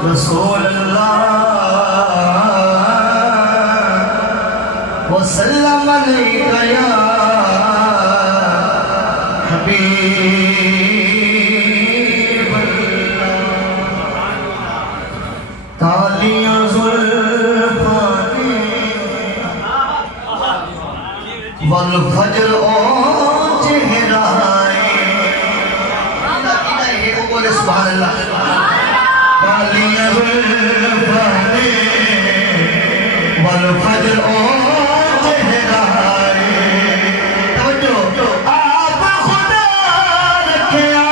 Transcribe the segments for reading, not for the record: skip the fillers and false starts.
रसूल अल्लाह वसल्लम अलैका या हबीब अल्लाह। तालियां ज़ुल्फ़ाने वल फज्र ओ चेहराए। बोले सुभान अल्लाह। तालियां ज़ुल्फ़ाने वल फज्र ओ चेहराए। तवज्जो आप खुदा रखिया,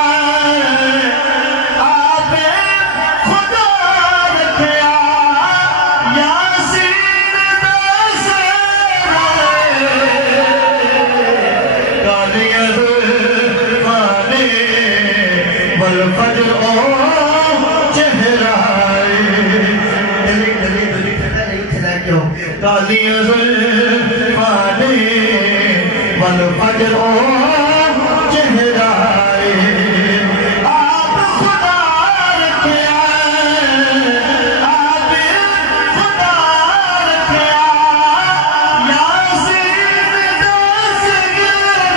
आप खुदा रखिया यासीन तालियां ज़ुल्फ़ाने वल फज्र ओ चेहराए। तालियां ज़ुल्फ़ाने वल फज्र ओ चेहराए। आप खुदा रखिया, आप खुदा रखिया यासीन दस्तगिराए।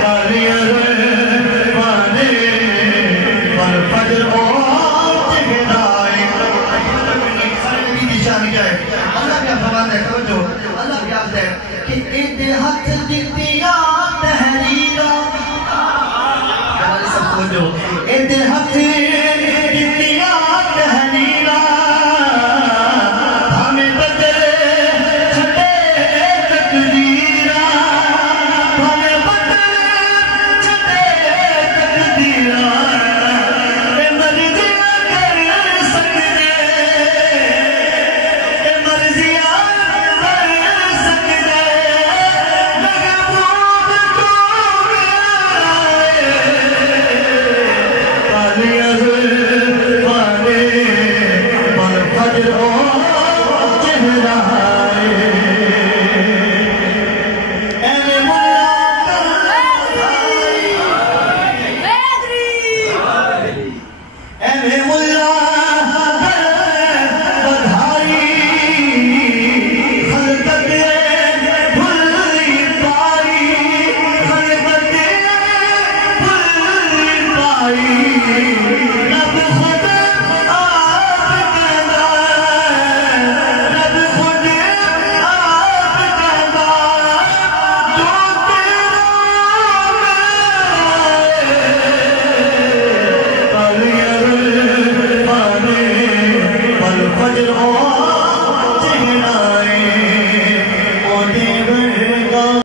तालियां ज़ुल्फ़ाने वल फज्र ओ चेहराए। अल्लाह क्या फरमाता है, तवज्जो अल्लाह क्या कहता है कि इनके हाथ दितिया तहरीरा। सब तवज्जो, इनके हाथ दितिया तहरीरा हमें बदले छड़े तकदीरा, हमें बदले छड़े तकदीरा।